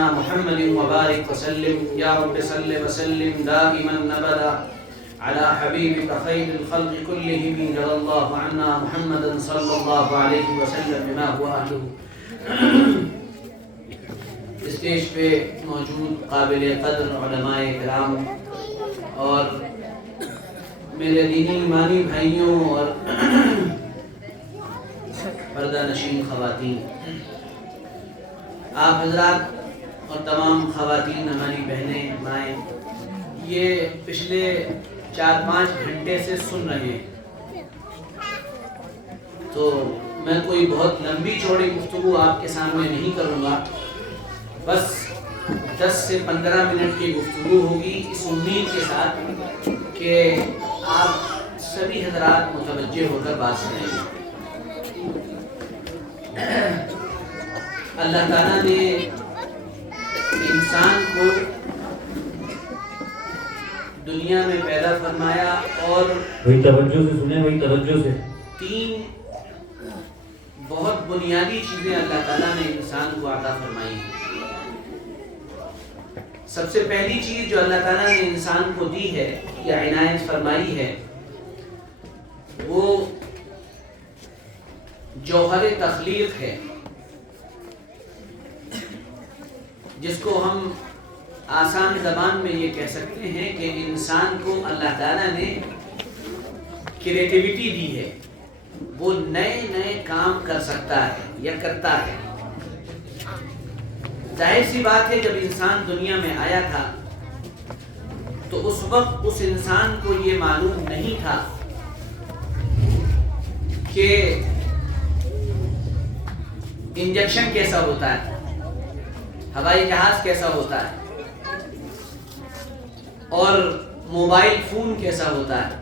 مولانا محمد وبارك وسلم يا رب صل وسلم دائما أبدا على حبيبك خير الخلق كلهم جزا الله عنا محمدا صلى الله عليه وسلم بما هو أهله. اسٹیج پہ موجود قابل قدر علماء کرام اور میرے دینی ایمانی بھائیوں اور پردہ نشین خواتین، آپ حضرات اور تمام خواتین، ہماری بہنیں، مائیں، یہ پچھلے 4-5 گھنٹے سے سن رہے ہیں، تو میں کوئی بہت لمبی چوڑی گفتگو آپ کے سامنے نہیں کروں گا، بس 10 سے 15 منٹ کی گفتگو ہوگی، اس امید کے ساتھ کہ آپ سبھی حضرات متوجہ ہو کر بات سنیں گے۔ اللہ تعالیٰ نے انسان کو دنیا میں پیدا فرمایا اور وہی توجہ سے سنیں، وہی توجہ سے 3 بہت بنیادی چیزیں اللہ تعالیٰ نے انسان کو عطا فرمائی ہیں۔ سب سے پہلی چیز جو اللہ تعالیٰ نے انسان کو دی ہے یا عنایت فرمائی ہے، وہ جوہر تخلیق ہے، جس کو ہم آسان زبان میں یہ کہہ سکتے ہیں کہ انسان کو اللہ تعالیٰ نے کریٹیوٹی دی ہے، وہ نئے نئے کام کر سکتا ہے یا کرتا ہے۔ ظاہر سی بات ہے، جب انسان دنیا میں آیا تھا تو اس وقت اس انسان کو یہ معلوم نہیں تھا کہ انجیکشن کیسا ہوتا ہے، ہوائی جہاز کیسا ہوتا ہے، اور موبائل فون کیسا ہوتا ہے۔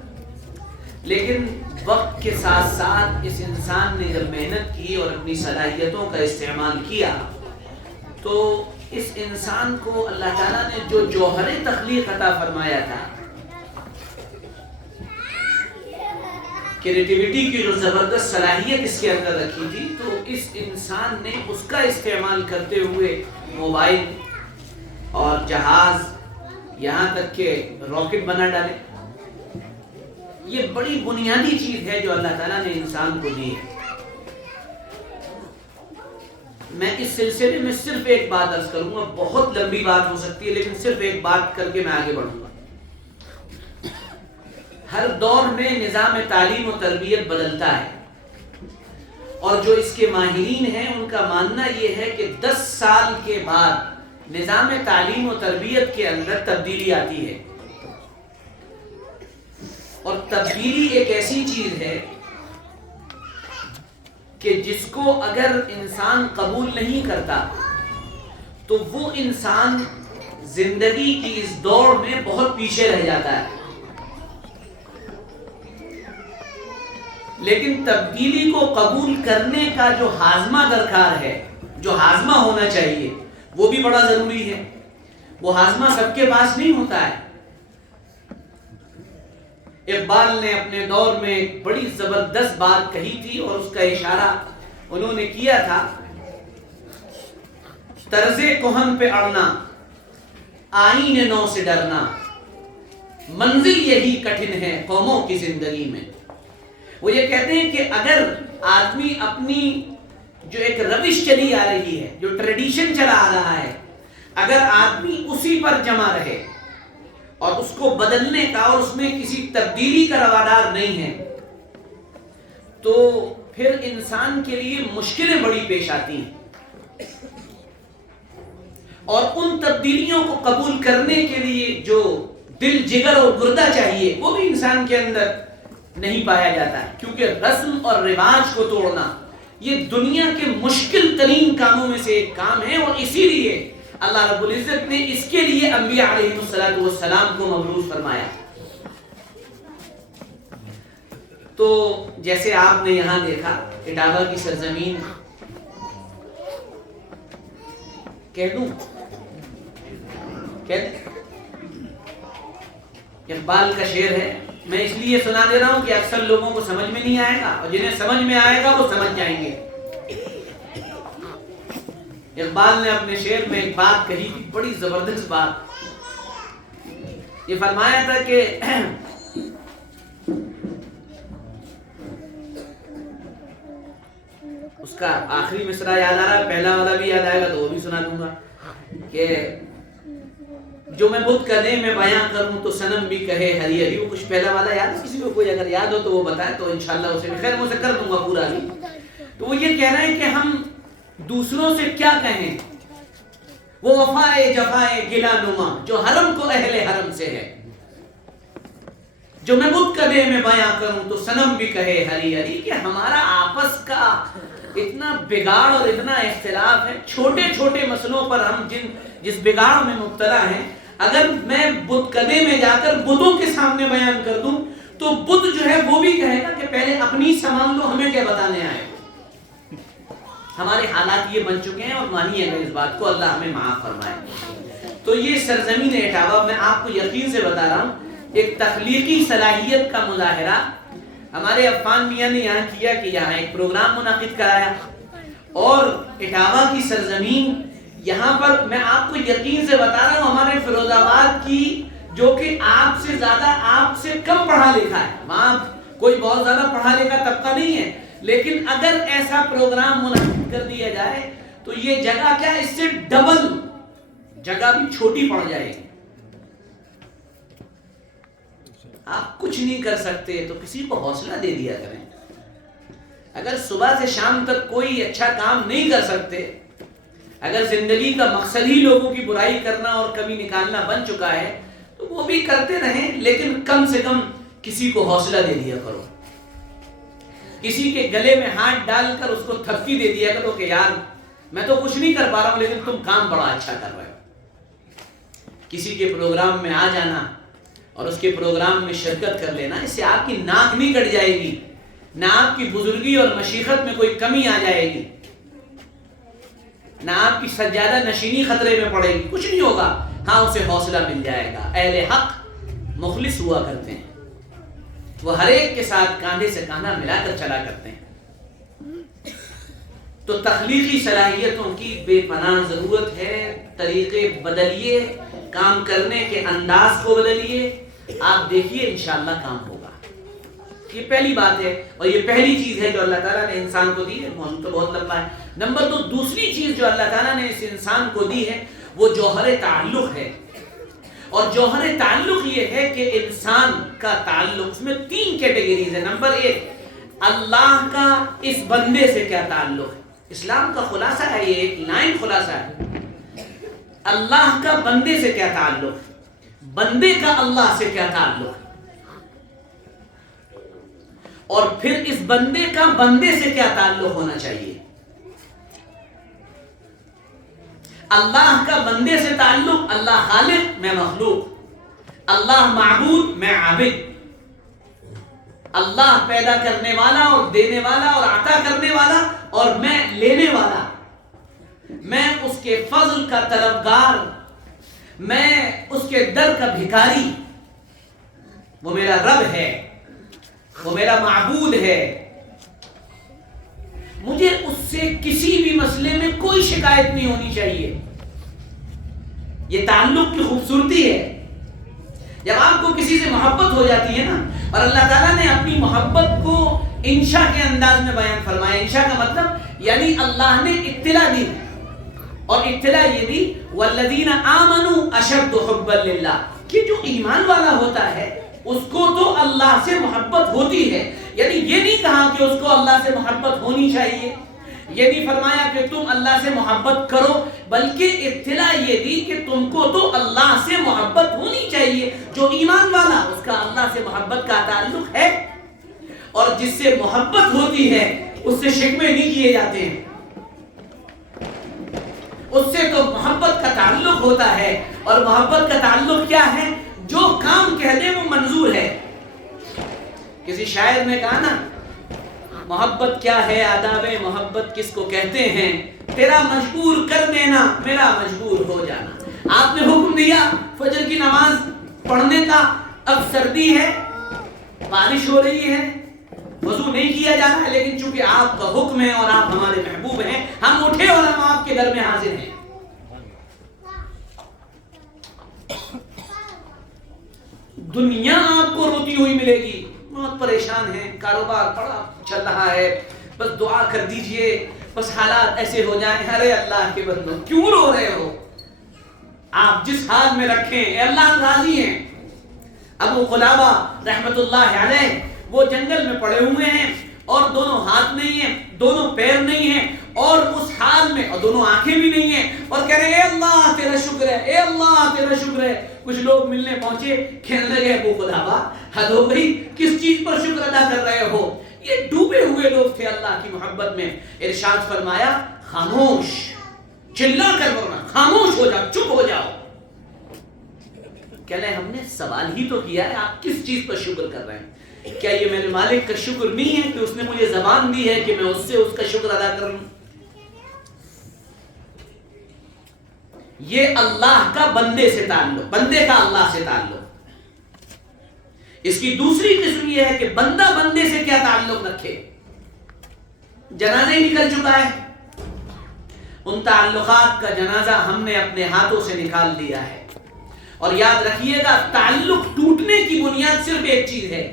لیکن وقت کے ساتھ ساتھ اس انسان نے جب محنت کی اور اپنی صلاحیتوں کا استعمال کیا تو اس انسان کو اللہ تعالیٰ نے جو جوہر تخلیق عطا فرمایا تھا، کریٹیوٹی کی جو زبردست صلاحیت اس کے اندر رکھی تھی، تو اس انسان نے اس کا استعمال کرتے ہوئے موبائل اور جہاز، یہاں تک کہ راکٹ بنا ڈالے۔ یہ بڑی بنیادی چیز ہے جو اللہ تعالیٰ نے انسان کو دی ہے۔ میں اس سلسلے میں صرف ایک بات عرض کروں گا، بہت لمبی بات ہو سکتی ہے لیکن صرف ایک بات کر کے میں آگے بڑھوں گا۔ ہر دور میں نظام تعلیم و تربیت بدلتا ہے، اور جو اس کے ماہرین ہیں ان کا ماننا یہ ہے کہ 10 سال کے بعد نظام تعلیم و تربیت کے اندر تبدیلی آتی ہے، اور تبدیلی ایک ایسی چیز ہے کہ جس کو اگر انسان قبول نہیں کرتا تو وہ انسان زندگی کی اس دوڑ میں بہت پیچھے رہ جاتا ہے۔ لیکن تبدیلی کو قبول کرنے کا جو ہاضمہ درکار ہے، جو ہاضمہ ہونا چاہیے، وہ بھی بڑا ضروری ہے۔ وہ ہاضمہ سب کے پاس نہیں ہوتا ہے۔ اقبال نے اپنے دور میں ایک بڑی زبردست بات کہی تھی اور اس کا اشارہ انہوں نے کیا تھا، طرز کہن پہ اڑنا، آئین نو سے ڈرنا، منزل یہی کٹھن ہے قوموں کی زندگی میں۔ وہ یہ کہتے ہیں کہ اگر آدمی اپنی جو ایک روش چلی آ رہی ہے، جو ٹریڈیشن چلا آ رہا ہے، اگر آدمی اسی پر جمع رہے اور اس کو بدلنے کا اور اس میں کسی تبدیلی کا روادار نہیں ہے، تو پھر انسان کے لیے مشکلیں بڑی پیش آتی ہیں، اور ان تبدیلیوں کو قبول کرنے کے لیے جو دل، جگر اور گردہ چاہیے وہ بھی انسان کے اندر نہیں پایا جاتا ہے، کیونکہ رسم اور رواج کو توڑنا یہ دنیا کے مشکل ترین کاموں میں سے ایک کام ہے، اور اسی لیے اللہ رب العزت نے اس کے لیے انبیاء علیہ السلام کو مبعوث فرمایا۔ تو جیسے آپ نے یہاں دیکھا اٹاوا کی سرزمین، کہہ دوں اقبال کا شعر ہے، میں اس لیے سنا دے رہا ہوں کہ اکثر لوگوں کو سمجھ میں نہیں آئے گا، اور جنہیں سمجھ میں آئے گا وہ سمجھ جائیں گے۔ اقبال نے اپنے شعر میں ایک بات کہی تھی، بڑی زبردست بات. یہ فرمایا تھا کہ اس کا آخری مصرع یاد آ رہا ہے، پہلا والا بھی یاد آئے گا تو وہ بھی سنا دوں گا کہ جو میں بت کدے میں بیاں کروں تو صنم بھی کہے ہری ہری. وہ کچھ پہلا والا یاد ہے کسی کو؟ کوئی اگر یاد ہو تو وہ بتائے تو انشاءاللہ اسے بھی خیر میں اسے کر دوں گا پورا بھی. تو وہ یہ کہہ رہے ہیں کہ ہم دوسروں سے کیا کہیں، وہ وفائے جفائے گلا نما جو حرم کو اہل حرم سے ہے. جو میں بت کدے میں بیاں کروں تو صنم بھی کہے ہری ہری. کہ ہمارا آپس کا اتنا بگاڑ اور اتنا اختلاف ہے، چھوٹے چھوٹے مسئلوں پر ہم جس بگاڑ میں مبتلا ہیں، اگر میں بت کدے میں جا کر بتوں کے سامنے بیان کر دوں تو بت جو ہے وہ بھی کہے گا کہ پہلے اپنی سامان لو، ہمیں کیا بتانے آئے. ہمارے حالات یہ بن چکے ہیں اور مانیے گا اس بات کو، اللہ ہمیں معاف فرمائے. تو یہ سرزمین اٹاوا میں آپ کو یقین سے بتا رہا ہوں ایک تخلیقی صلاحیت کا مظاہرہ ہمارے عفان میاں نے یہاں کیا کہ یہاں ایک پروگرام منعقد کرایا اور اٹاوا کی سرزمین یہاں پر میں آپ کو یقین سے بتا رہا ہوں ہمارے فیروز آباد کی جو کہ آپ سے زیادہ آپ سے کم پڑھا لکھا ہے، وہاں کوئی بہت زیادہ پڑھا لکھا طبقہ نہیں ہے، لیکن اگر ایسا پروگرام منعقد کر دیا جائے تو یہ جگہ کیا اس سے ڈبل جگہ بھی چھوٹی پڑ جائے گی. آپ کچھ نہیں کر سکتے تو کسی کو حوصلہ دے دیا کریں. اگر صبح سے شام تک کوئی اچھا کام نہیں کر سکتے، اگر زندگی کا مقصد ہی لوگوں کی برائی کرنا اور کمی نکالنا بن چکا ہے تو وہ بھی کرتے رہیں، لیکن کم سے کم کسی کو حوصلہ دے دیا کرو. کسی کے گلے میں ہاتھ ڈال کر اس کو تھپکی دے دیا کرو کہ یار میں تو کچھ نہیں کر پا رہا ہوں لیکن تم کام بڑا اچھا کر رہے ہو. کسی کے پروگرام میں آ جانا اور اس کے پروگرام میں شرکت کر لینا، اس سے آپ کی ناک نہیں کٹ جائے گی، نہ آپ کی بزرگی اور مشیخت میں کوئی کمی آ جائے گی، نہ آپ کی سجادہ نشینی خطرے میں پڑے گی، کچھ نہیں ہوگا. ہاں اسے حوصلہ مل جائے گا. اہل حق مخلص ہوا کرتے ہیں، وہ ہر ایک کے ساتھ کاندھے سے کاندھا ملا کر چلا کرتے ہیں. تو تخلیقی صلاحیتوں کی بے پناہ ضرورت ہے. طریقے بدلیے، کام کرنے کے انداز کو بدلیے، آپ دیکھیے انشاءاللہ کام ہوگا. یہ پہلی بات ہے اور یہ پہلی چیز ہے جو اللہ تعالیٰ نے انسان کو دی ہے. موضوع تو بہت لمبا ہے. نمبر 2، دوسری چیز جو اللہ تعالیٰ نے اس انسان کو دی ہے وہ جوہر تعلق ہے. اور جوہر تعلق یہ ہے کہ انسان کا تعلق، اس میں 3 کیٹیگریز ہیں. نمبر 1، اللہ کا اس بندے سے کیا تعلق ہے. اسلام کا خلاصہ ہے، یہ ایک لائن خلاصہ ہے. اللہ کا بندے سے کیا تعلق ہے، بندے کا اللہ سے کیا تعلق ہے، اور پھر اس بندے کا بندے سے کیا تعلق ہونا چاہیے. اللہ کا بندے سے تعلق، اللہ خالق میں مخلوق، اللہ معبود میں عابد، اللہ پیدا کرنے والا اور دینے والا اور عطا کرنے والا اور میں لینے والا، میں اس کے فضل کا طلبگار، میں اس کے در کا بھکاری. وہ میرا رب ہے، وہ میرا معبود ہے. مجھے اس سے کسی بھی مسئلے میں کوئی شکایت نہیں ہونی چاہیے. یہ تعلق کی خوبصورتی ہے. جب آپ کو کسی سے محبت ہو جاتی ہے نا، اور اللہ تعالیٰ نے اپنی محبت کو انشاء کے انداز میں بیان فرمایا. انشاء کا مطلب یعنی اللہ نے اطلاع دی، اور اطلاع یہ دی والذین آمنوا اشد حبا للہ، کہ جو ایمان والا ہوتا ہے اس کو تو اللہ سے محبت ہوتی ہے. یعنی یہ نہیں کہا کہ اس کو اللہ سے محبت ہونی چاہیے، یہ نہیں فرمایا کہ تم اللہ سے محبت کرو، بلکہ اطلاع یہ دی کہ تم کو تو اللہ سے محبت ہونی چاہیے. جو ایمان والا اس کا اللہ سے محبت کا تعلق ہے، اور جس سے محبت ہوتی ہے اس سے شکوے نہیں کیے جاتے ہیں، اس سے تو محبت کا تعلق ہوتا ہے. اور محبت کا تعلق کیا ہے؟ جو کام کہہ دے وہ منظور ہے. کسی شاعر نے کہا نا، محبت کیا ہے، آداب محبت کس کو کہتے ہیں، تیرا مجبور کر دینا میرا مجبور ہو جانا. آپ نے حکم دیا فجر کی نماز پڑھنے کا، اب سردی ہے، بارش ہو رہی ہے، وضو نہیں کیا جا رہا ہے، لیکن چونکہ آپ کا حکم ہے اور آپ ہمارے محبوب ہیں، ہم اٹھے اور ہم آپ کے در میں حاضر ہیں۔ دنیا آپ کو روتی ہوئی ملے گی، بہت پریشان ہیں، کاروبار بڑا چل رہا ہے، بس دعا کر دیجئے، بس حالات ایسے ہو جائیں۔ ارے اللہ کے بندو کیوں رو رہے ہو؟ آپ جس حال میں رکھیں، اے اللہ راضی ہیں۔ ابو قلابہ رحمت اللہ علیہ وہ جنگل میں پڑے ہوئے ہیں اور دونوں ہاتھ نہیں ہیں، دونوں پیر نہیں ہیں، اور اس حال میں اور دونوں آنکھیں بھی نہیں ہیں، اور کہہ رہے ہیں اے اللہ تیرا شکر ہے، اے اللہ تیرا شکر ہے۔ کچھ لوگ ملنے پہنچے، کہنے لگے ابو قلابہ حد ہو گئی، کس چیز پر شکر ادا کر رہے ہو؟ یہ ڈوبے ہوئے لوگ تھے اللہ کی محبت میں۔ ارشاد فرمایا خاموش، چلا کر فرمایا خاموش ہو جاؤ، چپ ہو جاؤ۔ کہہ رہے ہم نے سوال ہی تو کیا ہے، آپ کس چیز پر شکر کر رہے ہیں؟ کیا یہ میرے مالک کا شکر نہیں ہے کہ اس نے مجھے زبان دی ہے کہ میں اس سے اس کا شکر ادا کروں؟ یہ اللہ کا بندے سے تعلق، بندے کا اللہ سے تعلق۔ اس کی دوسری قسم یہ ہے کہ بندہ بندے سے کیا تعلق رکھے۔ جنازہ ہی نکل چکا ہے، ان تعلقات کا جنازہ ہم نے اپنے ہاتھوں سے نکال دیا ہے۔ اور یاد رکھیے گا تعلق ٹوٹنے کی بنیاد صرف ایک چیز ہے،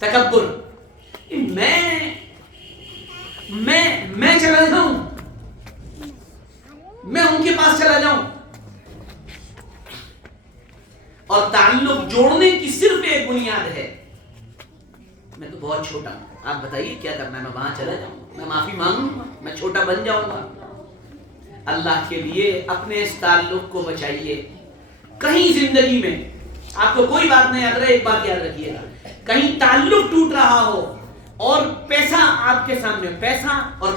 تکبر۔ میں چلا جاؤں، میں ان کے پاس چلا جاؤں۔ اور تعلق جوڑنے کی صرف ایک بنیاد ہے، میں تو بہت چھوٹا ہوں، آپ بتائیے کیا کرنا ہے، میں وہاں چلا جاؤں، میں معافی مانگوں گا، میں چھوٹا بن جاؤں گا۔ اللہ کے لیے اپنے اس تعلق کو بچائیے۔ کہیں زندگی میں آپ کو کوئی بات نہیں یاد رہے، ایک بات یاد رکھیے گا، کہیں تعلق ٹوٹ رہا ہو اور پیسہ آپ کے سامنے، پیسہ اور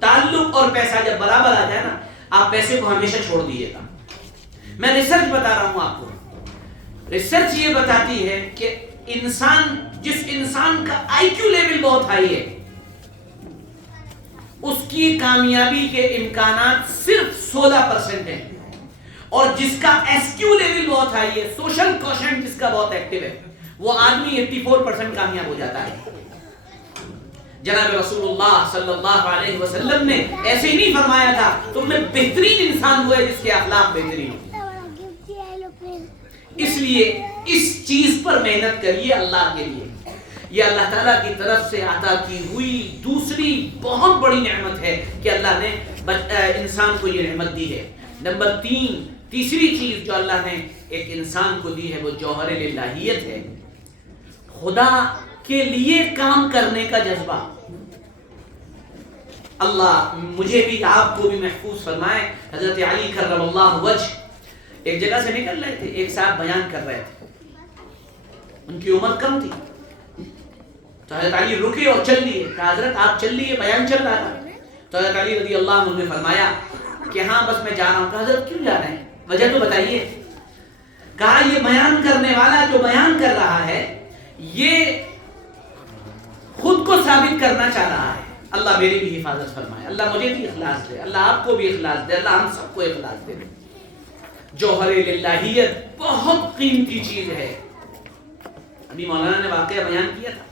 تعلق اور پیسہ جب برابر آ جائے نا، آپ پیسے کو ہمیشہ چھوڑ دیجیے گا۔ میں ریسرچ بتا رہا ہوں آپ کو، ریسرچ یہ بتاتی ہے کہ جس انسان کا آئی کیو لیول بہت ہائی ہے، اس کی کامیابی کے امکانات صرف 16% ہیں، اور جس کا ایس کیو لیول بہت ہائی ہے، سوشل کوشنٹ جس کا بہت ایکٹیو ہے، وہ آدمی 84% کامیاب ہو جاتا ہے۔ جناب رسول اللہ صلی اللہ علیہ وسلم نے ایسے ہی نہیں فرمایا تھا تم میں بہترین انسان وہ ہے جس کے اخلاق بہترین ہو۔ اس لیے اس چیز پر محنت کریے اللہ کے لیے۔ یہ اللہ تعالیٰ کی طرف سے عطا کی ہوئی دوسری بہت بڑی نعمت ہے کہ اللہ نے انسان کو یہ نعمت دی ہے۔ نمبر 3، تیسری چیز جو اللہ نے ایک انسان کو دی ہے وہ جوہر الہیت ہے، خدا کے لیے کام کرنے کا جذبہ۔ اللہ مجھے بھی آپ کو بھی محفوظ فرمائے۔ حضرت علی کرم اللہ وجہ ایک جگہ سے نکل رہے تھے، ایک صاحب بیان کر رہے تھے، ان کی عمر کم تھی، تو حضرت علی رکے اور چل لیے، کہا حضرت آپ چل لیے، بیان چل رہا تھا۔ تو حضرت علی رضی اللہ عنہ نے فرمایا کہ ہاں بس میں جا رہا ہوں۔ کہا حضرت کیوں جا رہے ہیں، وجہ تو بتائیے۔ کہا یہ بیان کرنے والا جو بیان کر رہا ہے یہ خود کو ثابت کرنا چاہ رہا ہے، اللہ میری بھی حفاظت فرمائے، اللہ مجھے بھی اخلاص دے، اللہ آپ کو بھی اخلاص دے، اللہ ہم سب کو اخلاص دے۔ جوہر الہیت بہت قیمتی چیز ہے۔ ابھی مولانا نے واقعہ بیان کیا تھا،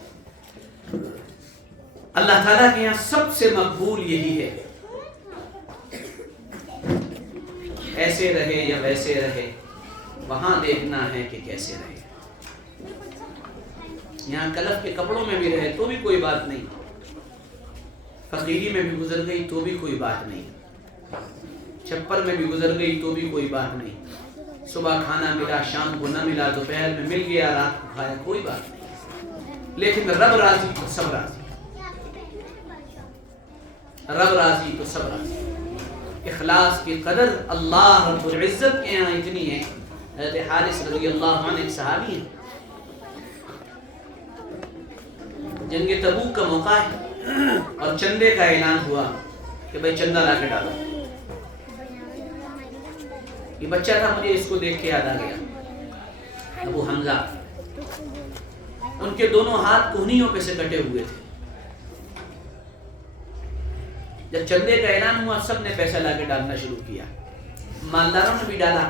اللہ تعالیٰ کے یہاں سب سے مقبول یہی ہے، ایسے رہے یا ویسے رہے وہاں دیکھنا ہے کہ کیسے رہے۔ یہاں کلف کے کپڑوں میں بھی رہے تو بھی کوئی بات نہیں، فقیری میں بھی گزر گئی تو بھی کوئی بات نہیں، چھپر میں بھی گزر گئی تو بھی کوئی بات نہیں، صبح کھانا ملا شام کو نہ ملا، دوپہر میں مل گیا رات کو کھایا، کوئی بات نہیں، لیکن رب راضی تو سب راضی، رب راضی تو سب راضی۔ اخلاص کی قدر اللہ رب العزت کے یہاں اتنی ہے۔ حضرت حارث رضی اللہ عنہ ایک صحابی ہیں، جنگ تبوک کا موقع ہے اور چندے کا اعلان ہوا کہ بھائی چندہ لا کے ڈالو۔ یہ بچہ تھا، مجھے اس کو دیکھ کے یاد آ گیا، ابو حمزہ، ان کے دونوں ہاتھ کوہنیوں پہ سے کٹے ہوئے تھے۔ جب چندے کا اعلان ہوا سب نے پیسہ لا کے ڈالنا شروع کیا، مالداروں نے بھی ڈالا،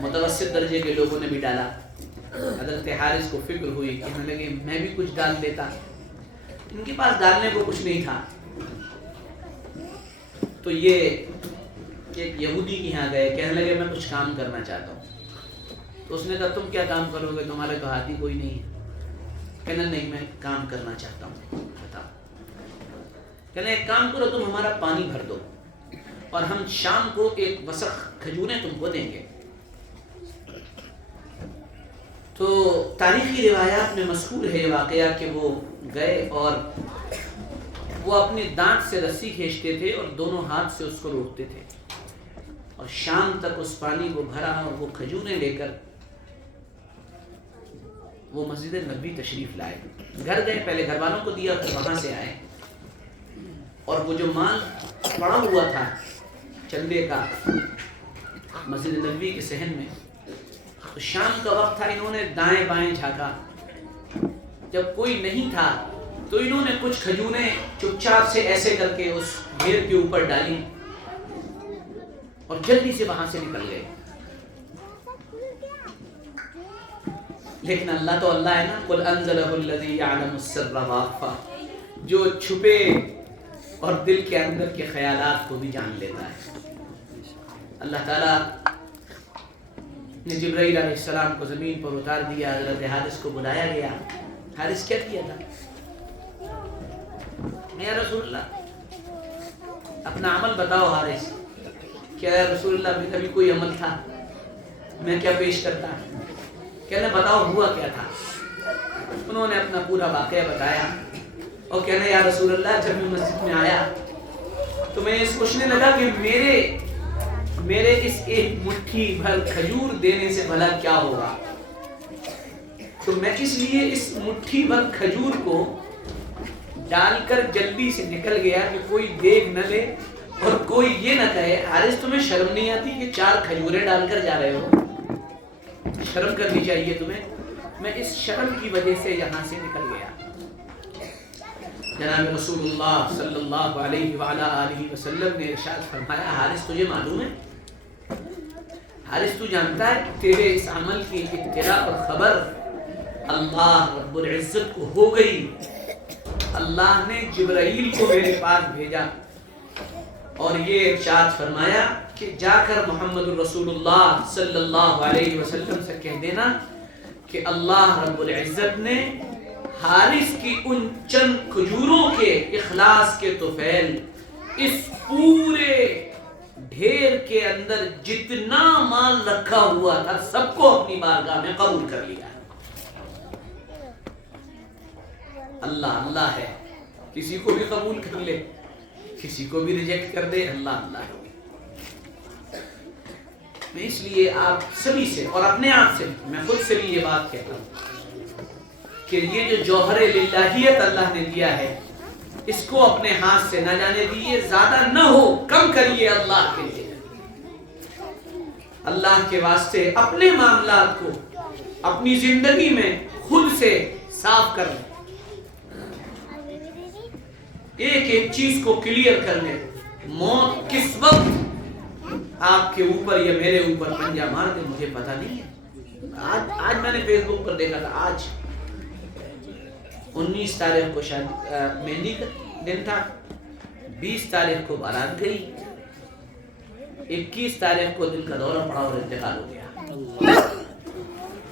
متوسط درجے کے لوگوں نے بھی ڈالا، حضرت حارث کو فکر ہوئی، کہنے لگے میں بھی کچھ ڈال دیتا، ان کے پاس ڈالنے کو کچھ نہیں تھا۔ تو یہ ایک یہودی کے یہاں گئے، کہنے لگے میں کچھ کام کرنا چاہتا ہوں۔ تو اس نے کہا تم کیا کام کرو گے، تمہارے تو ہاتھ ہی کوئی نہیں ہے۔ کہنا نہیں میں کام کرنا چاہتا ہوں، بتاؤ۔ کہنا ایک کام کرو، تم ہمارا پانی بھر دو اور ہم شام کو ایک وسخ کھجوریں تم کو دیں گے۔ تو تاریخی روایات میں مذکور ہے یہ واقعہ کہ وہ گئے اور وہ اپنے دانت سے رسی کھینچتے تھے اور دونوں ہاتھ سے اس کو روکتے تھے، اور شام تک اس پانی کو بھرا اور وہ کھجوریں لے کر وہ مسجد نبوی تشریف لائے۔ گھر گئے، پہلے گھر والوں کو دیا، پھر وہاں سے آئے، اور وہ جو مال پڑا ہوا تھا چندے کا مسجد نبوی کے صحن میں، تو شام کا وقت تھا، انہوں نے دائیں بائیں جھانکا، جب کوئی نہیں تھا تو انہوں نے کچھ کھجوریں چپ چاپ سے ایسے کر کے اس ڈھیر کے اوپر ڈالی اور جلدی سے وہاں سے نکل گئے۔ لیکن اللہ تو اللہ ہے نا، قل انزلہ الذی یعلم السر واخفی، جو چھپے اور دل کے اندر کے خیالات کو بھی جان لیتا ہے۔ اللہ تعالیٰ نے جبرائیل علیہ السلام کو زمین پر اتار دیا، حضرت حارث کو بلایا گیا۔ حارث کیا کیا تھا؟ یا رسول اللہ اپنا عمل بتاؤ حارث۔ کیا یا رسول اللہ میں کبھی کوئی عمل تھا، میں کیا پیش کرتا؟ کہنا بتاؤ ہوا کیا تھا؟ انہوں نے اپنا پورا واقعہ بتایا اور کہنا یا رسول اللہ جب میں مسجد میں آیا تو میں یہ سوچنے لگا کہ میرے اس ایک مٹھی بھر کھجور دینے سے بھلا کیا ہوگا، تو میں اس لیے اس مٹھی بھر کھجور کو ڈال کر جلدی سے نکل گیا کہ کوئی دیکھ نہ لے اور کوئی یہ نہ کہے حارث تمہیں شرم نہیں آتی کہ 4 کھجوریں ڈال کر جا رہے ہو، شرم کرنی چاہیے تمہیں۔ میں اس شرم کی وجہ سے یہاں سے نکل گیا۔ جناب رسول اللہ صلی اللہ علیہ وآلہ آلہ وسلم نے ارشاد فرمایا حارث تجھے معلوم ہے، حارث تو جانتا ہے تیرے اس عمل کی اطلاع اور خبر اللہ رب العزت کو ہو گئی، اللہ نے جبرائیل کو میرے پاس بھیجا اور یہ ارشاد فرمایا کہ جا کر محمد رسول اللہ صلی اللہ علیہ وسلم سے کہہ دینا کہ اللہ رب العزت نے حارث کی ان چند کھجوروں کے اخلاص کے طفیل اس پورے ڈھیر کے اندر جتنا مال رکھا ہوا تھا سب کو اپنی بارگاہ میں قبول کر لیا۔ اللہ اللہ ہے، کسی کو بھی قبول کر لے، کسی کو بھی ریجیکٹ کر دے، اللہ اللہ ہے۔ میں اس لیے آپ سبھی سے اور اپنے آپ سے، میں خود سے بھی یہ بات کہتا ہوں کہ یہ جو جوہر الہیت اللہ نے دیا ہے اس کو اپنے ہاتھ سے نہ جانے دیجیے، زیادہ نہ ہو کم کریے اللہ کے لیے، اللہ کے واسطے اپنے معاملات کو اپنی زندگی میں خود سے صاف کر لیں، ایک ایک چیز کو کلیئر کر لیں۔ موت کس وقت آپ کے اوپر یا میرے اوپر پنجہ مار دے مجھے پتہ نہیں ہے۔ آج میں نے فیس بک پر دیکھا تھا، آج 19 تاریخ کو شاید مہندی کا دن تھا، 20 تاریخ کو بارات گئی، 21 تاریخ کو دل کا دورہ پڑا اور انتقال ہو گیا۔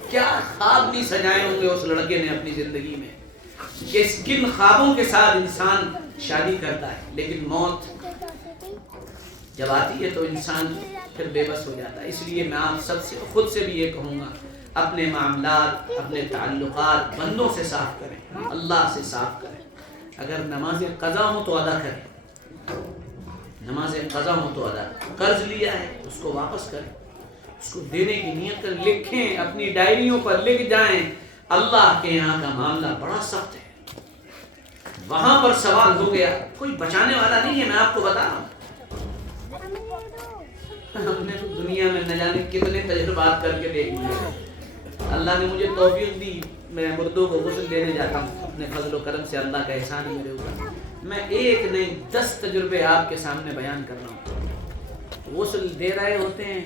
کیا خواب نہیں سجائے ہوتے اس لڑکے نے اپنی زندگی میں، کہ کن خوابوں کے ساتھ انسان شادی کرتا ہے، لیکن موت جب آتی ہے تو انسان پھر بے بس ہو جاتا ہے۔ اس لیے میں آپ سب سے خود سے بھی یہ کہوں گا، اپنے معاملات اپنے تعلقات بندوں سے صاف کریں، اللہ سے صاف کریں۔ اگر نماز قضا ہو تو ادا کریں، نماز قضا ہو تو ادا کریں، قرض لیا ہے اس کو واپس کریں، اس کو دینے کی نیت کر لکھیں، اپنی ڈائریوں پر لکھ جائیں۔ اللہ کے یہاں کا معاملہ بڑا سخت ہے، وہاں پر سوال ہو گیا، کوئی بچانے والا نہیں ہے، میں آپ کو بتا رہا ہوں۔ ہم نے تو دنیا میں نہ جانے کتنے تجربات کر کے دیکھ لیے، اللہ نے مجھے توفیق دی، میں مردوں کو غسل دینے جاتا ہوں، اپنے فضل و کرم سے اللہ کا احسان ہے میرے اوپر، میں ایک نہیں 10 تجربے آپ کے سامنے بیان کر رہا ہوں۔ غسل دے رہے ہوتے ہیں،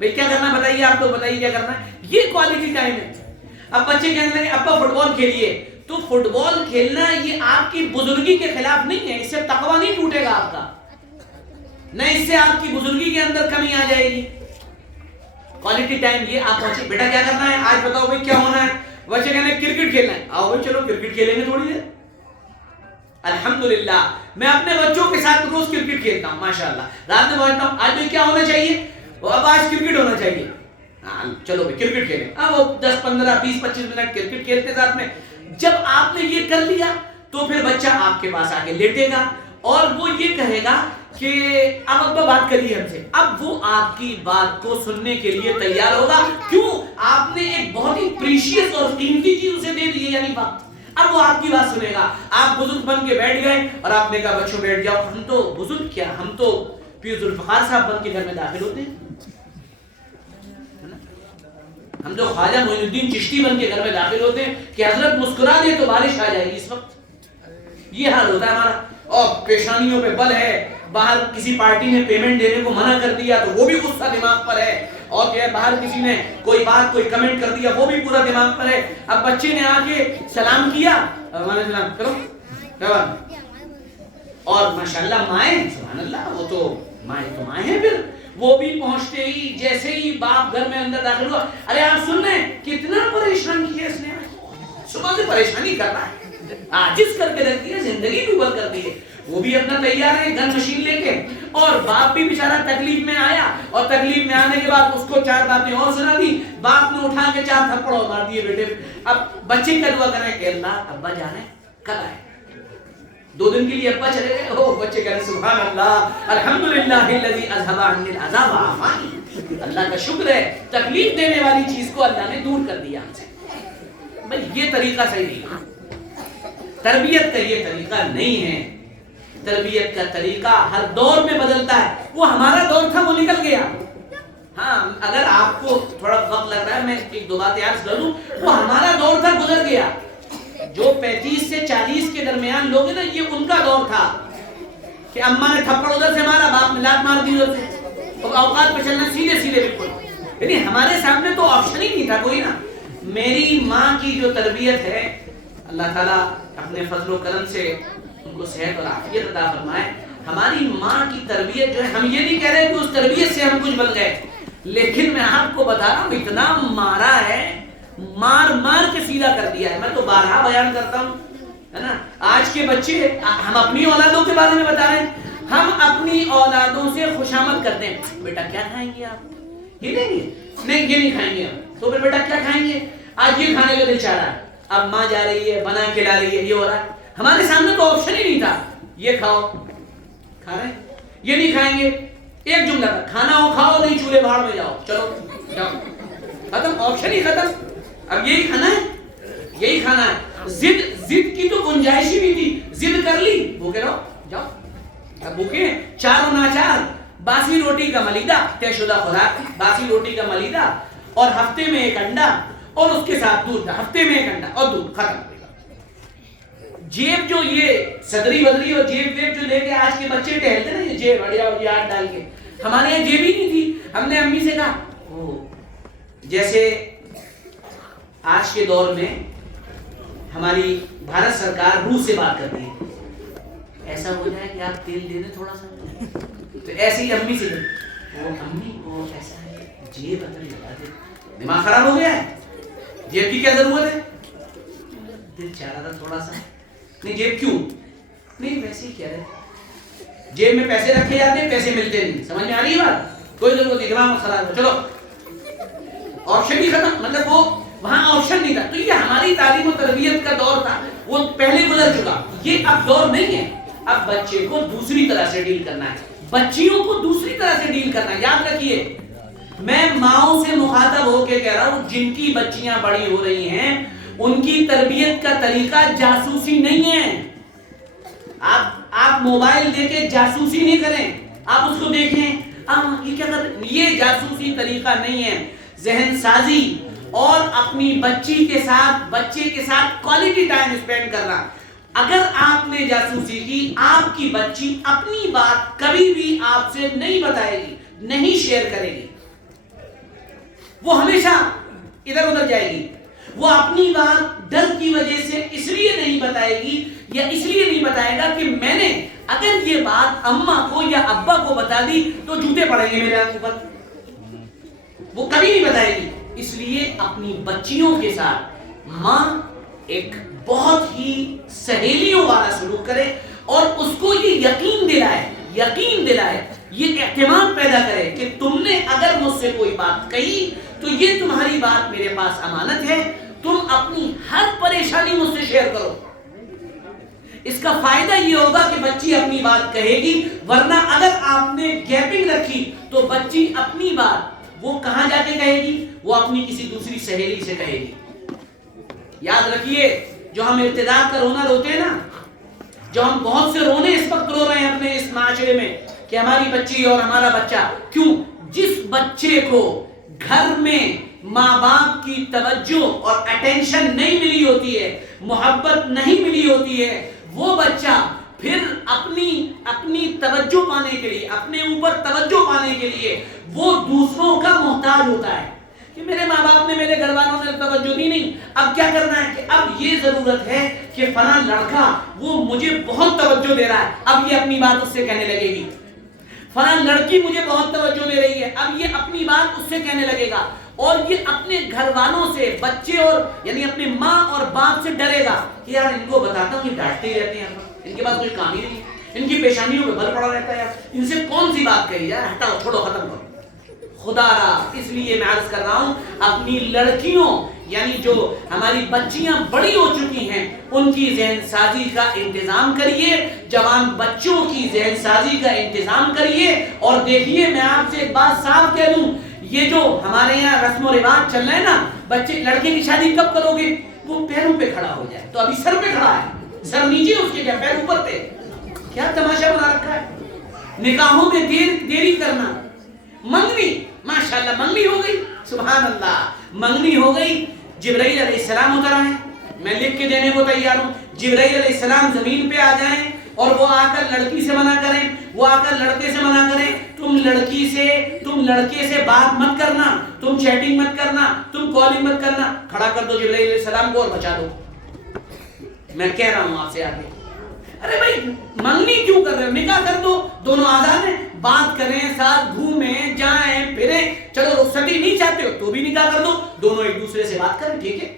بھائی کیا کرنا بتائیے، آپ لوگ بتائیے کیا کرنا ہے، یہ کوالٹی ٹائم ہے۔ اب بچے کہنے لگے ابا فٹ بال کھیلیے، تو فٹ بال کھیلنا یہ آپ کی بزرگی کے خلاف نہیں ہے، اس سے تقویٰ نہیں ٹوٹے گا آپ کا، نہ اس سے آپ کی بزرگی کے اندر کمی آ جائے گی۔ کوالٹی ٹائم یہ آپ بچے بیٹا کیا کرنا ہے آج بتاؤ بھائی کیا ہونا ہے، بچے کہنے کرکٹ کھیلنا ہے، آؤ بھائی چلو کرکٹ کھیلیں گے تھوڑی دیر۔ الحمدللہ میں اپنے بچوں کے ساتھ روز کرکٹ کھیلتا ہوں ماشاءاللہ، رات میں پہنچتا ہوں آج بھی کیا ہونا چاہیے، اب آج کرکٹ ہونا چاہیے، چلو بھائی کرکٹ کھیلیں، اب وہ 10 15 20 25 منٹ کرکٹ کھیلتے ساتھ میں۔ جب آپ نے یہ کر لیا تو پھر بچہ آپ کے پاس آ کے لیٹے گا اور وہ یہ کہے گا کہ اب ابا بات کریے ہم سے، اب وہ آپ کی بات کو سننے کے لیے تیار ہوگا، کیوں؟ آپ نے ایک بہت ہی پریشیس اور قیمتی چیز اسے دے دی ہے، یعنی وقت۔ اب وہ آپ کی بات سنے گا۔ آپ بزرگ بن کے بیٹھ گئے اور آپ نے کہا بچوں بیٹھ جاؤ، ہم تو بزرگ کیا، ہم تو پیر ذوالفقار صاحب بن کے گھر میں داخل ہوتے ہیں، ہم جو خواجہ معین الدین چشتی بن کے گھر میں داخل ہوتے ہیں کہ حضرت مسکرا دے تو بارش آ جائے گی، اس وقت یہ حال ہوتا ہے ہمارا، اور پیشانیوں پہ بل ہے، باہر کسی پارٹی نے پیمنٹ دینے کو منع کر دیا تو وہ بھی غصہ دماغ پر ہے، اور کیا باہر کسی نے کوئی بات کوئی کمنٹ کر دیا وہ بھی پورا دماغ پر ہے۔ اب بچے نے آ کے سلام کیا، وعلیکم السلام کرو کیا بات، اور ماشاءاللہ مائیں سبحان اللہ، وہ تو مائیں تو مائیں ہیں، پھر وہ بھی پہنچتے ہی جیسے ہی باپ گھر میں اندر داخل ہوا، ارے آپ سن رہے ہیں کتنا پریشان کیا اس نے، صبح سے پریشانی کر رہا ہے، عاجز کر کے رکھ دیا، زندگی ڈوبل کر دی ہے۔ وہ بھی اپنا تیار ہے گن مشین لے کے، اور باپ بھی بیچارہ تکلیف میں آیا، اور تکلیف میں آنے کے بعد اس کو 4 باتیں اور سنا دی، باپ نے اٹھا کے 4 تھپڑ اور مار دیے بیٹے۔ اب بچے کا دعا کریں کہ اللہ ابا جا رہے ہیں کل آئے، 2 دن کے لیے ابا چلے گئے، او بچے کہہ رہے سبحان اللہ الحمدللہ الذی اذھب عنی العذاب وعافانی، اللہ کا شکر ہے تکلیف دینے والی چیز کو اللہ نے دور کر دیا ہم سے۔ بھئی یہ طریقہ صحیح نہیں ہے، تربیت کا یہ طریقہ نہیں ہے، تربیت کا طریقہ ہر دور میں بدلتا ہے، وہ ہمارا دور تھا وہ نکل گیا۔ ہاں اگر آپ کو تھوڑا وقت لگ رہا ہے میں 1-2 باتیں عرض کر دوں، وہ ہمارا دور تھا گزر گیا، جو 35 سے 40 کے درمیان لوگ ہیں نا یہ ان کا دور تھا کہ اماں نے تھپڑ ادھر سے مارا، باپ نے لات مار دی ادھر سے، اور اوقات پہ چلنا سیدھے سیدھے بالکل، یعنی ہمارے سامنے تو آپشن ہی نہیں تھا کوئی نا۔ میری ماں کی جو تربیت ہے اللہ تعالیٰ اپنے فضل و کرم سے ان کو صحت اور عافیت عطا فرمائے، ہماری ماں کی تربیت جو ہے، ہم یہ نہیں کہہ رہے کہ اس تربیت سے ہم کچھ بن گئے، لیکن میں آپ کو بتا رہا ہوں اتنا مارا ہے، مار مار کے سیدھا کر دیا ہے۔ میں تو بارہا بیان کرتا ہوں ہے نا، آج کے بچے، ہم اپنی اولادوں کے بارے میں بتا رہے ہیں، ہم اپنی اولادوں سے خوشامد کرتے ہیں، بیٹا کیا کھائیں گے آپ، یہ لیں گے، نہیں یہ نہیں کھائیں گے آپ، تو پھر بیٹا کیا کھائیں گے، آج یہ کھانے کا دل چاہ رہا ہے، اب ماں جا رہی ہے بنا کے لا رہی ہے، یہ ہو رہا ہے، ہمارے سامنے تو آپشن ہی نہیں تھا، یہ کھاؤ کھا رہے ہیں، یہ نہیں کھائیں گے، ایک جملہ تھا کھانا ہو کھاؤ نہیں چولہے بھاڑ میں جاؤ، چلو جاؤ، ختم، آپشن ہی ختم، اب یہی کھانا ہے یہی کھانا ہے۔ ضد کی تو گنجائش ہی نہیں تھی، ضد کر لی بھوکے رہو جاؤ، اب بھوکے ہیں، چاروں ناچار، باسی روٹی کا ملیدہ، طے شدہ خوراک، باسی روٹی کا ملیدہ اور ہفتے میں 1 انڈا اور اس کے ساتھ دودھ، ہفتے میں 1 انڈا اور دودھ، ختم۔ جیب جو یہ صدری بدری اور جیب ویب جو لے کے آج کے بچے ٹہلتے نا، یہ جیب بڑھیا اور یاد ڈال کے، ہمارے یہاں جیب ہی نہیں تھی۔ ہم نے امی سے کہا جیسے آج کے دور میں ہماری بھارت سرکار روس سے بات کرتی ہے، ایسا ہو جائے کہ آپ تیل دے دیں تھوڑا سا، تو ایسے ہی امی سے وہ امی وہ ایسا ہے جیب اندر لگا دے، دماغ خراب ہو گیا ہے، جیب کی کیا ضرورت ہے، دل چاہ رہا تھا تھوڑا سا، نہیں جیب کیوں، نہیں ویسے ہی کہہ رہے جیب میں پیسے رکھے جاتے ہیں پیسے ملتے نہیں، سمجھ میں آ رہی ہے بات، کوئی ضرورت نہیں، دماغ خراب ہے، چلو آپشن ہی ختم، مطلب وہ وہاں آپشن نہیں تھا۔ تو یہ ہماری تعلیم و تربیت کا دور تھا، وہ پہلے گزر چکا، یہ اب دور نہیں ہے، اب بچے کو دوسری طرح سے ڈیل کرنا ہے، بچیوں کو دوسری طرح سے ڈیل کرنا ہے۔ یاد رکھیے میں ماؤں سے مخاطب ہو کے کہہ رہا ہوں، جن کی بچیاں بڑی ہو رہی ہیں ان کی تربیت کا طریقہ جاسوسی نہیں ہے، آپ موبائل دے کے جاسوسی نہیں کریں، آپ اس کو دیکھیں یہ کیا کر رہے، یہ جاسوسی طریقہ نہیں ہے۔ ذہن سازی اور اپنی بچی کے ساتھ بچے کے ساتھ کوالٹی ٹائم اسپینڈ کرنا۔ اگر آپ نے جاسوسی کی، آپ کی بچی اپنی بات کبھی بھی آپ سے نہیں بتائے گی، نہیں شیئر کرے گی، وہ ہمیشہ ادھر ادھر جائے گی. وہ اپنی بات ڈر کی وجہ سے اس لیے نہیں بتائے گی یا اس لیے نہیں بتائے گا کہ میں نے اگر یہ بات اماں کو یا ابا کو بتا دی تو جوتے پڑیں گے میرے اوپر. وہ کبھی نہیں بتائے گی. اس لیے اپنی بچیوں کے ساتھ ماں ایک بہت ہی سہیلیوں والا سلوک کرے اور اس کو یہ یقین دلائے, یہ اعتماد پیدا کرے کہ تم نے اگر مجھ سے کوئی بات کہی تو یہ تمہاری بات میرے پاس امانت ہے, تم اپنی ہر پریشانی مجھ سے شیئر کرو. اس کا فائدہ یہ ہوگا کہ بچی اپنی بات کہے گی, ورنہ اگر آپ نے گیپنگ رکھی تو بچی اپنی بات وہ کہاں جا کے کہے گی؟ وہ اپنی کسی دوسری سہیلی سے کہے گی. یاد رکھیے, جو ہم ارتداد کا رونا روتے ہیں نا, جو ہم بہت سے رونے اس وقت رو رہے ہیں اپنے اس معاشرے میں کہ ہماری بچی اور ہمارا بچہ, کیوں؟ جس بچے کو گھر میں ماں باپ کی توجہ اور اٹینشن نہیں ملی ہوتی ہے, محبت نہیں ملی ہوتی ہے, وہ بچہ پھر اپنی توجہ پانے کے لیے, اپنے اوپر توجہ پانے کے لیے وہ دوسروں کا محتاج ہوتا ہے کہ میرے ماں باپ نے, میرے گھر والوں نے توجہ دی نہیں, اب کیا کرنا ہے کہ اب یہ ضرورت ہے کہ فلاں لڑکا وہ مجھے بہت توجہ دے رہا ہے, اب یہ اپنی بات اس سے کہنے لگے گی. فلاں لڑکی مجھے بہت توجہ دے رہی ہے, اب یہ اپنی بات اس سے کہنے لگے گا. اور یہ اپنے گھر والوں سے, بچے اور یعنی اپنے ماں اور باپ سے ڈرے گا کہ یار ان کو بتاتا ہوں, یہ ڈانٹتے ہی رہتے ہیں, ان کے پاس کوئی کام ہی نہیں, ان کی پیشانیوں میں بل پڑا رہتا ہے, ان سے کون سی بات کہی یار, ہٹاؤ چھوڑو ختم کرو. خدا را, اس لیے میں عرض کر رہا ہوں اپنی لڑکیوں یعنی جو ہماری بچیاں بڑی ہو چکی ہیں ان کی ذہن سازی کا انتظام کریے, جوان بچوں کی ذہن سازی کا انتظام کریے. اور دیکھیے, میں آپ سے ایک بات صاف کہہ دوں, یہ جو ہمارے یہاں رسم و رواج چل رہے ہیں نا, بچے لڑکے کی شادی کب کرو گے؟ وہ پیروں پہ کھڑا ہو جائے, تو ابھی سر پہ کھڑا ہے, سر نیچے اس کے, کیا پیر اوپر پہ, کیا تماشا بنا رکھا ہے. نکاحوں میں دیری کرنا, منگنی, ماشاءاللہ منگنی ہو گئی, سبحان اللہ, منگنی ہو گئی. جبرائیل علیہ السلام اتر آئے, میں لکھ کے دینے کو تیار ہوں. جبرائیل علیہ السلام زمین پہ آ جائیں اور وہ آ کر لڑکی سے منع کریں, وہ آ کر لڑکے سے منع کریں, تم لڑکے سے بات مت کرنا, تم چیٹنگ مت کرنا, تم کالنگ مت کرنا. کھڑا کر دو جبرائیل علیہ السلام کو اور بچا دو. میں کہہ رہا ہوں آپ سے آگے, ارے بھائی منگنی کیوں کر رہے ہو؟ نکاح کر دو, دونوں آزاد ہیں, بات کریں, ساتھ گھومیں جائیں پھریں. چلو رخصتی نہیں چاہتے ہو تو بھی نکاح کر دو, دونوں ایک دوسرے سے بات کریں, ٹھیک ہے.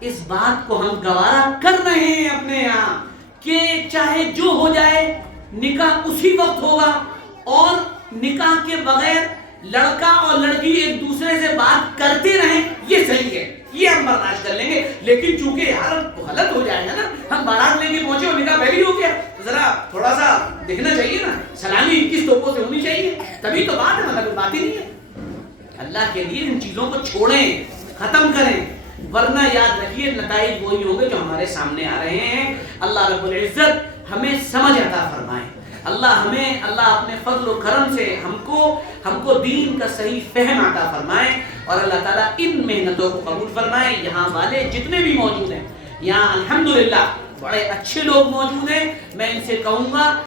اس بات کو ہم گوارا کر رہے ہیں اپنے یہاں کہ چاہے جو ہو جائے نکاح اسی وقت ہوگا, اور نکاح کے بغیر لڑکا اور لڑکی ایک دوسرے سے بات کرتے رہیں, یہ صحیح ہے, یہ ہم برداشت کر لیں گے. لیکن چونکہ یار غلط ہو جائے گا نا, ہم بارات لے کے پہنچے اور نکاح پہلے ہو گیا, تو ذرا تھوڑا سا دیکھنا چاہیے نا, سلامی 21 توپوں سے ہونی چاہیے, تبھی تو بات ہے, مطلب بات ہی نہیں ہے. اللہ کے لیے ان چیزوں کو چھوڑیں, ختم کریں, ورنہ یاد رکھیے نتائج وہی ہوں گے جو ہمارے سامنے آ رہے ہیں. اللہ رب العزت ہمیں سمجھ عطا فرمائے. اللہ اپنے فضل و کرم سے ہم کو دین کا صحیح فہم عطا فرمائے, اور اللہ تعالیٰ ان محنتوں کو قبول فرمائے. یہاں والے جتنے بھی موجود ہیں, یہاں الحمدللہ بڑے اچھے لوگ موجود ہیں, میں ان سے کہوں گا